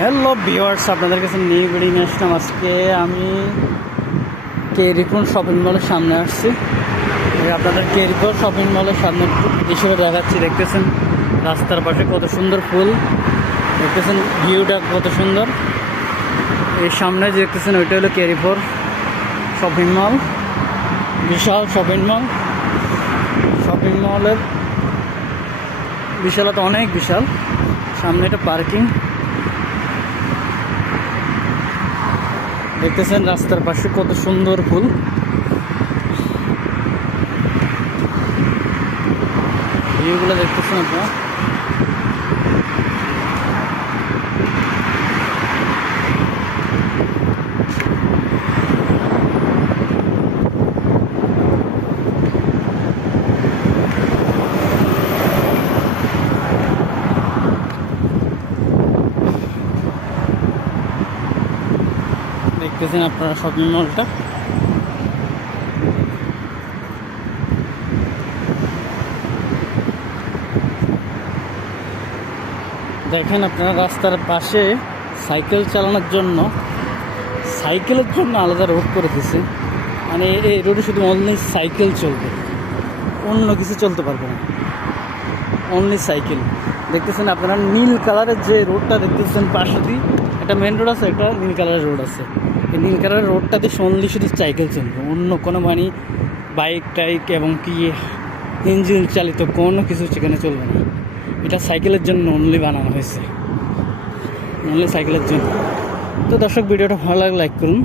Hello viewers, আপনাদের কাছে new video নিয়ে আসলাম। আজকে আমি কেরিপুর শপিং মলের সামনে আসছি। আপনাদের কেরিপুর শপিং মলের সামনে হিসেবে দেখাচ্ছি। দেখতেছেন রাস্তার পাশে কত সুন্দর ফুল, দেখতেছেন ভিউটা কত সুন্দর। এর সামনে যে দেখতেছেন ওইটা হলো কেরিপুর শপিং মল, বিশাল শপিং মল। শপিং মলের বিশালতা অনেক বিশাল। সামনে একটা পার্কিং দেখতেছেন, রাস্তার পাশে কত সুন্দর ফুল। ভিউগুলো দেখতেছেন আপনারা। দেখতেছেন আপনারা শপিং মলটা। দেখেন আপনারা রাস্তার পাশে সাইকেল চালানোর জন্য আলাদা রোড করে দিছে। মানে এই রোডে শুধু অনলি সাইকেল চলবে, অন্য কিছু চলতে পারবে না, অনলি সাইকেল। দেখতেছেন আপনারা নীল কালারের যে রোডটা দেখতেছেন পাশে দিয়ে একটা মেন রোড আছে, একটা নীল কালারের রোড আছে। এই নীল কালারের রোডটাতে অনলি শুধু সাইকেল চলবে, অন্য কোনো মানে বাইক টাইক এবং কি ইঞ্জিন চালিত কোনো কিছু সেখানে চলবে না। এটা সাইকেলের জন্য অনলি বানানো হয়েছে, অনলি সাইকেলের জন্য। তো দর্শক, ভিডিওটা ভালো লাগলে লাইক করুন।